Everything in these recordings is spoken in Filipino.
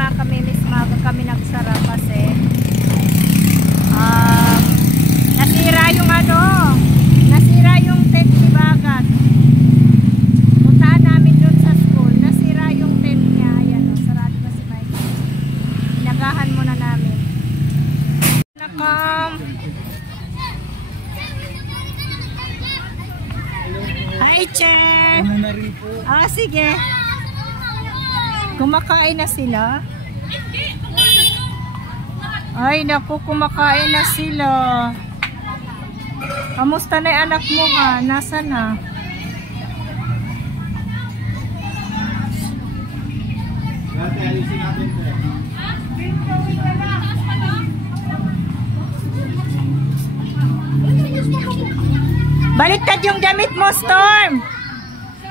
mga kamimis, maaga kami nagsara kasi nasira yung tent ni Bagat. Puntahan namin doon sa school, nasira yung tent niya. Ayan o, sarado pa si Mike. Inagahan muna namin. Nakam. Hi, Che! Sige. Kumakain na sila. Ay, naku, kumakain na sila. Kamusta na yung anak mo ha? Nasaan na? Baliktad yung damit mo, Storm!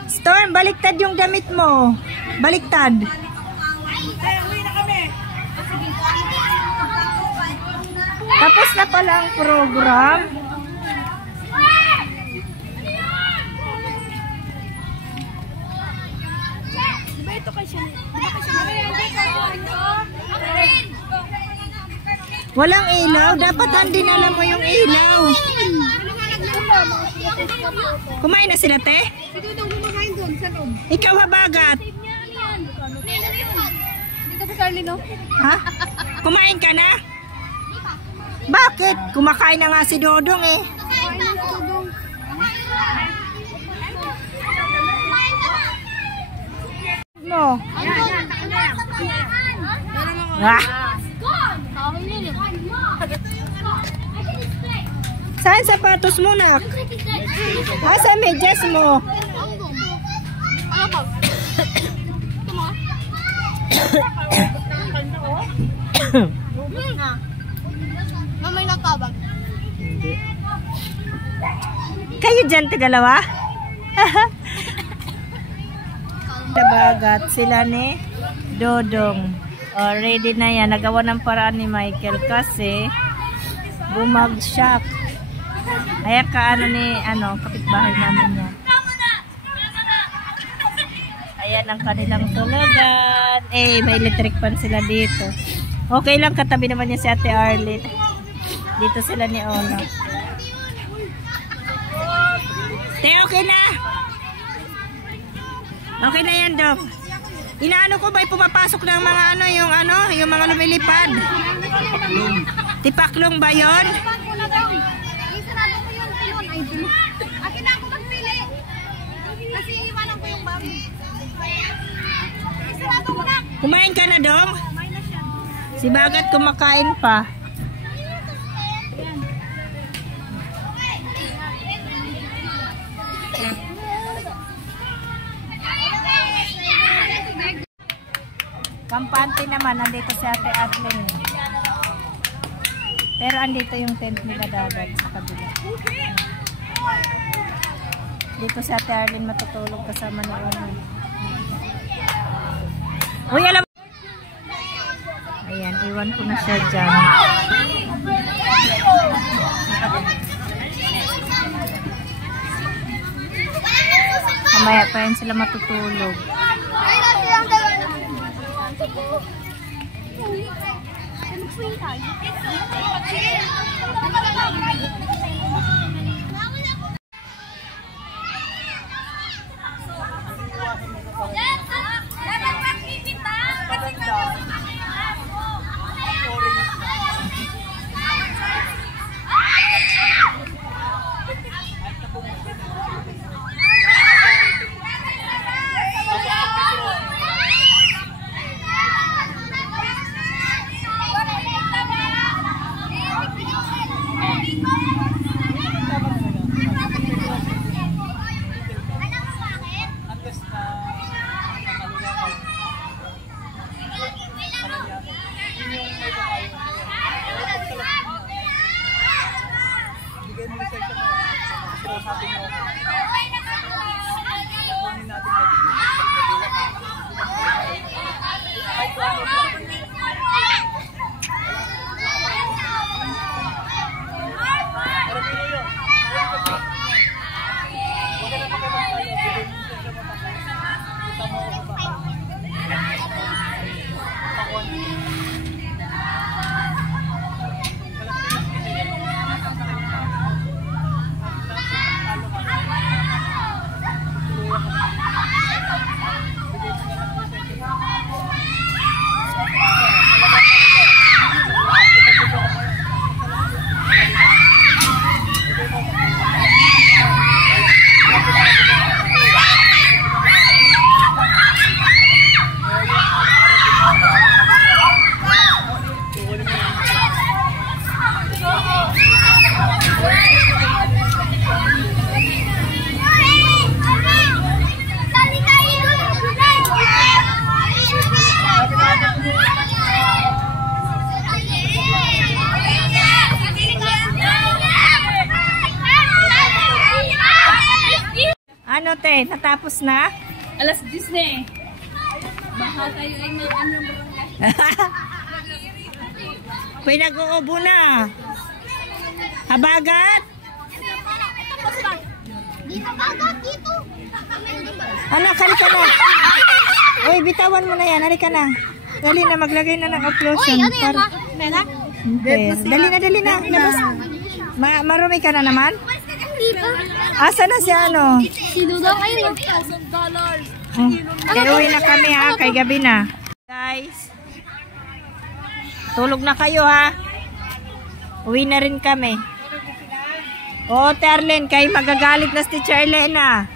Storm, baliktad yung damit mo. Baliktad. Tapos na pala ang program. Walang ilaw. Dapat hindi na alam mo yung ilaw. Kumain na sila, te? Ikaw ha, Bagat? Ha? Kumain ka na? Bakit? Kumakain na nga si Dodong eh. No. Ah. Saan sapatos mo, nak? Saan medyas mo? May nakabag. Kayo dyan, tagalawa? Bagat sila ni Dodong. Ready na yan. Nagawa ng paraan ni Michael kasi bumagsak. Kaya kapitbahay namin yan. Ayan ang kanilang tulugan. May electric pan sila dito. Okay lang, katabi naman niya si Ate Arlene. Dito sila ni Ono. Te, okay na. Okay na yan, Dok. Inaano ko ba pumapasok ng mga yung mga lumilipad? Tipaklong ba yun? Isarado ko yun. Akin na ako magpili. Kasi iwanan ko yung bag. Isarado ko na. Kumain ka na, Dong? Si Bagat kumakain pa. Kampante naman, nandito si Ate Arlene. Pero andito yung tent nila Dagat sa kabila. Dito si Ate Arlene matutulog kasama ni Ono. Uy, alam! Ayan, iwan ko na siya dyan. Mamaya pa yan sila matutulog. Thank you. ate? Natapos na? Alas 10 na eh. Baka kayo ay mga ano Pinag-uubo na. Habagat? Dito bagat, dito. Ano, halika na. Uy, bitawan mo na yan. Halika na. Dali na, maglagay na ng occlusion. Uy, ano yan ha? Mera? Dali na. Labas. Marumi ka na naman? Dito. Asa na si ano? Si Dudong ayun. Kaya uwi na kami ha, kay gabi na. Guys, tulog na kayo ha. Uwi na rin kami. Oo, Terlen, kay magagalit na si Teacher Elena.